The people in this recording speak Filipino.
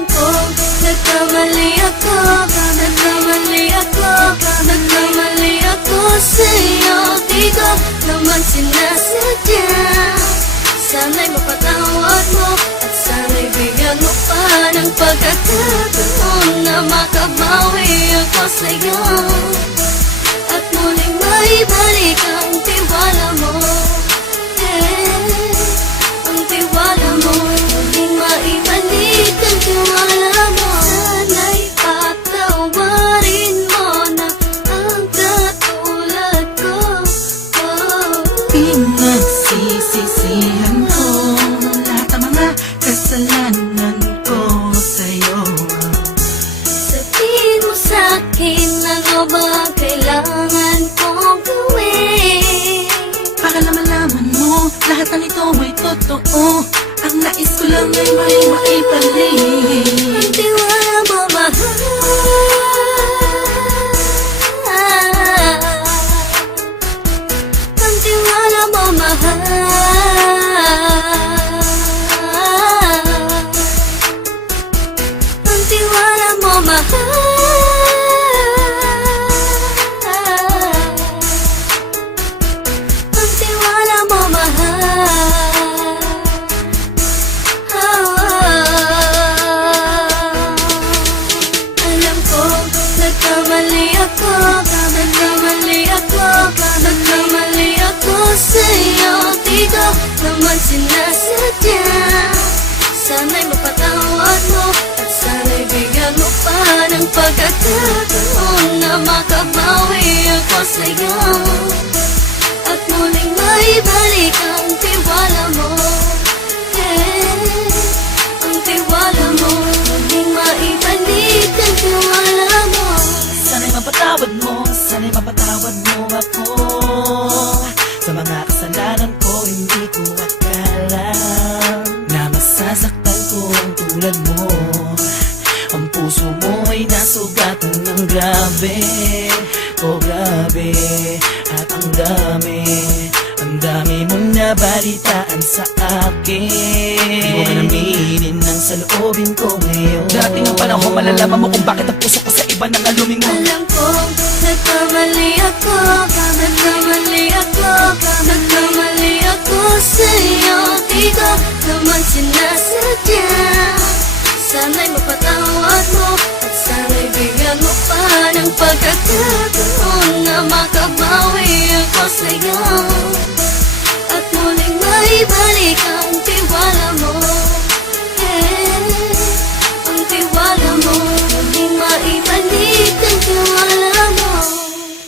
Alam ko, nagkamali ako, nagkamali ako, nagkamali ako sa'yo. Di ko naman sinasadya. Sana'y mapatawad mo at sana'y bigyan mo pa ng pagkakataon na makabawi ako sa'yo at muling maibalik ang tiwala mo. Ang tiwala mo, muling maibalik ang tiwala mo. Sana'y patawarin mo na ang katulad ko. Pinagsisisihan ko lahat ng mga kasalanan ko sa'yo. Sabihin mo sa'kin ano ba kailangan kong gawin Para malaman mo lahat na nito ay totoo. Ang nais ko lang ay may maibalik. ang tiwala mo, mahal. Ang tiwala mo, mahal. Ang tiwala mo, mahal. Ang tiwala mo, mahal. Alam ko, nagkamali ako, nagkamali ako, nagkamali ako sa'yo. Di ko naman sinasadya. Sana'y mapatawad mo at sana'y bigyan mo pa ng pagkakataon na makabawi ako sa'yo at muling maibalik ang tiwala mo. Ang tiwala mo, muling maibalik ang tiwala mo. Sana'y mapatawad mo, sana'y mapatawad mo ako sa mga kasalanan ko. Hindi ko akala na masasaktan ko ang tulad mo. Ang puso mo ay nasugatan ng grabe, oh grabe. At ang dami mong nabalitaan sa akin. Di ko kanaminin ng saloobin ko ngayon. Darating ang panahon, malalaman mo kung bakit ang puso ko sa iba nang alumingo. Alam ko, nagkamali ako, nagkamali ako, nagkamali ako sa'yo. Di ko naman sinasadya. Sana'y mapatawad mo at sana'y bigyan mo pa ng pagkakataon na makabawi ako sa'yo